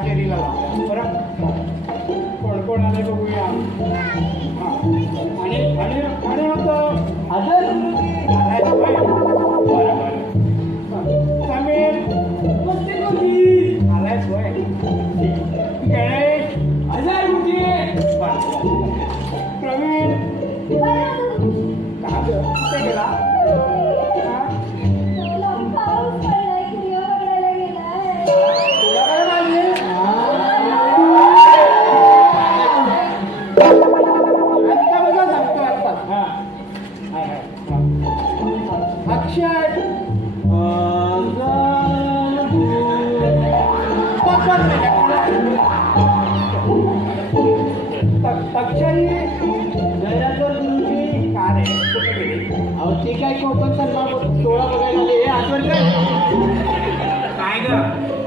हजेरीला लावूया बरं कोण कोण आले बघूया हा. पकड तक- तक्षरी कुठे गेली अहो ते काय कोकण सन्मान सोळा बघायला आले हे आठवण काय काय ग?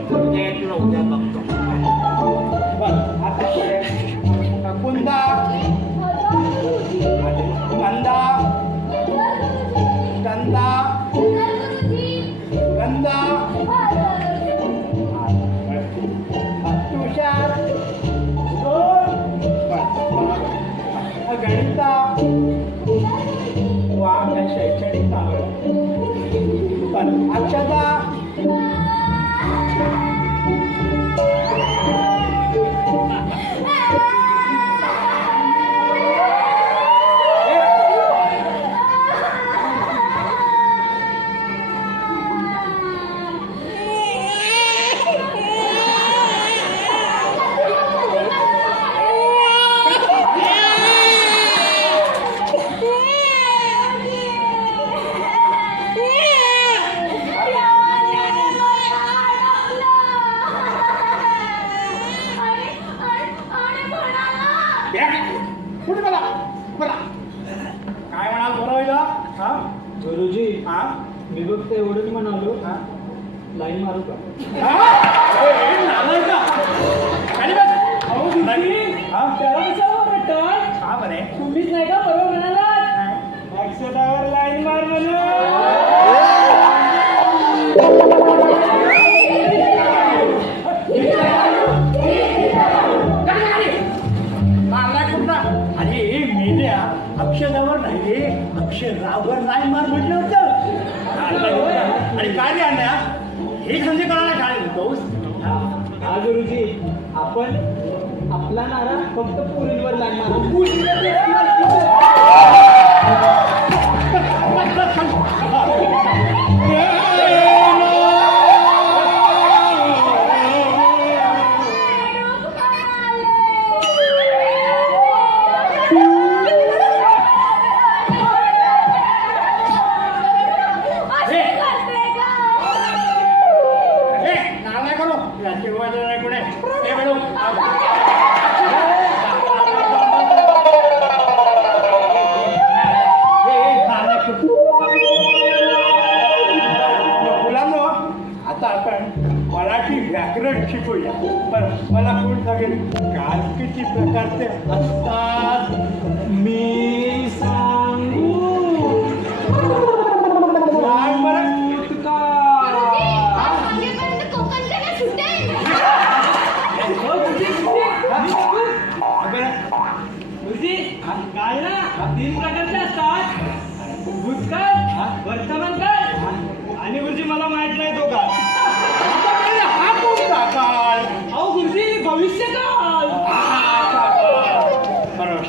वाटतं का? बरे. तुम्हीच नाही का बरोबर म्हणालात? अक्षतावर लाईन मार अरे मेल्या अक्षरावर नाही रे अक्षरावर नाही मार म्हटलं होतं. आणि काय अण्णा हे धंदे करायला काय होतोस हा गुरुजी आपण आपला नारा फक्त पोरींवर लाईन सांगेल काल किती प्रकारचे असतात. मी सांगू. काय बरं इतका काय ना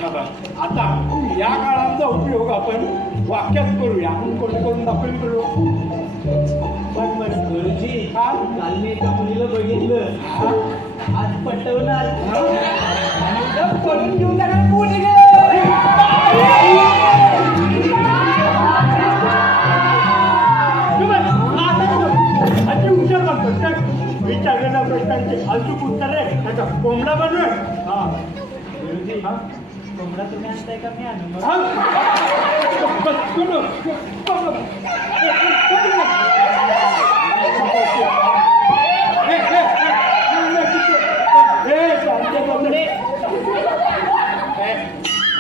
शाबास आता या काळाचा उपयोग आपण वाक्यात करूया आपण कोणी करून दाखवून करू गुरुजी हा? काल मी एका मुलीला बघितलं? आज पटवणार? आणि उद्या पळून घेऊन जाणार पुणे तू बस, आता तू. आता हुशार बनतोस काय? विचारलं ना प्रश्नांचे अचूक उत्तर त्याचा कोंबडा बनवे हा गुरुजी हा कोंबडा तुम्ही आणताय का मी आणू मग? हा? बस, बस, बस, बस, बस. ए, ए, ए, ए, ए, ए, शांत बस. ए,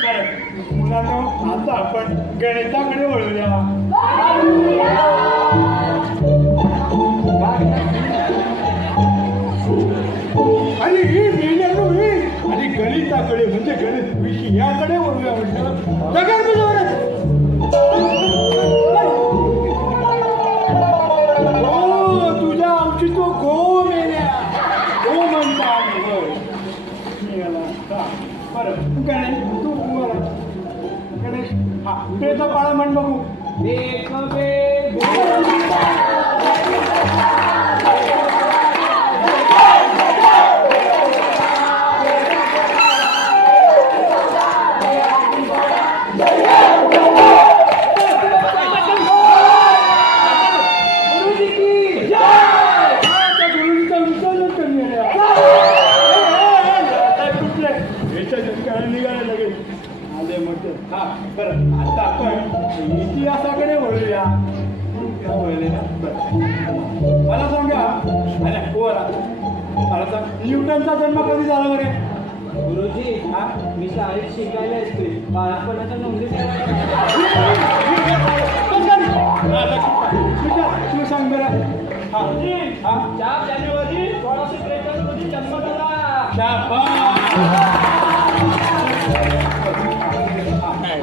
बरं, मुलांनो आता आपण गणिताकडे वळूया म्हणजे गणित विषयाकडे वळूया म्हटलं जगात हो तुझ्या आमची तो गो मेल्या गो म्हणता बरं. गणेश तू गणेश हा पेचा पाळा म्हण बघू. एक बे मला सांगा अरे पोरा मला सांग न्यूटनचा जन्म कधी झाला बरे? गुरुजी हा मी शाळेत शिकायला येतोय. बाळापणाच्या नोंदी तू सांग बरं हा हा चार जानेवारी सोळाशे त्रेचाळीस जन्म झाला.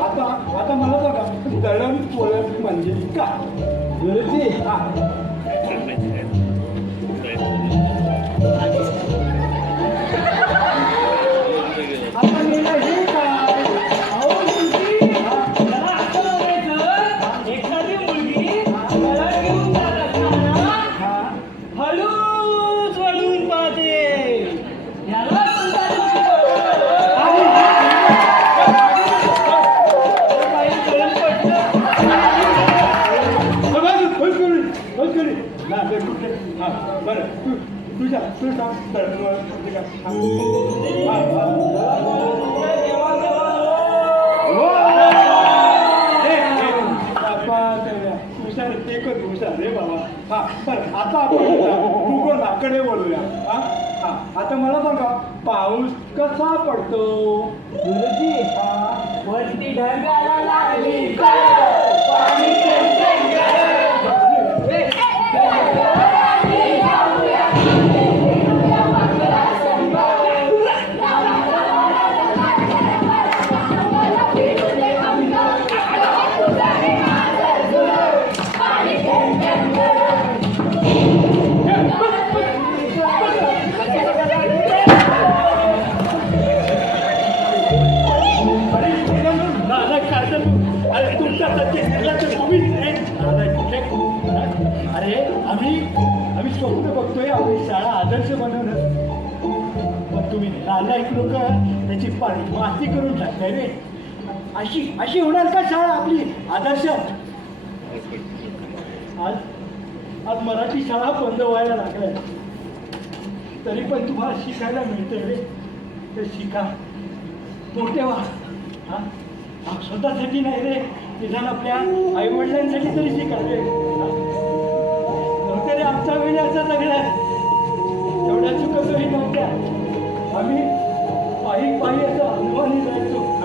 आता आता मला बघा दळण पोळण म्हणजे काय गुरुजी हा आता आता आपण भूगोलाकडे बोलूया. हा? हा. आता मला सांगा पाऊस कसा पडतो? गुरुजी हा. वरती ढगाला लागली. पाणी अरे तुमच्या सत्तेला तर तुम्हीच रे कुठे? अरे आम्ही आम्ही स्वप्न बघतोय आम्ही शाळा आदर्श बनवणं. पण तुम्ही नालायक लोक त्याची पाणी माती करून टाकताय रे. अशी अशी होणार का शाळा आपली आदर्श? आज आज मराठी शाळा बंद व्हायला लागल्या. तरी पण तुम्हाला शिकायला मिळतंय रे. तर शिका. मोठे व्हा. हां हा, स्वतःसाठी नाही रे. निदान आपल्या आई वडिलांसाठी तरी शिकावे नव्हतं रे आमचा वेळ असा सगळ्या एवढ्या चुकतही नव्हत्या. आम्ही पायी पायी असं अनुमानी जायचो.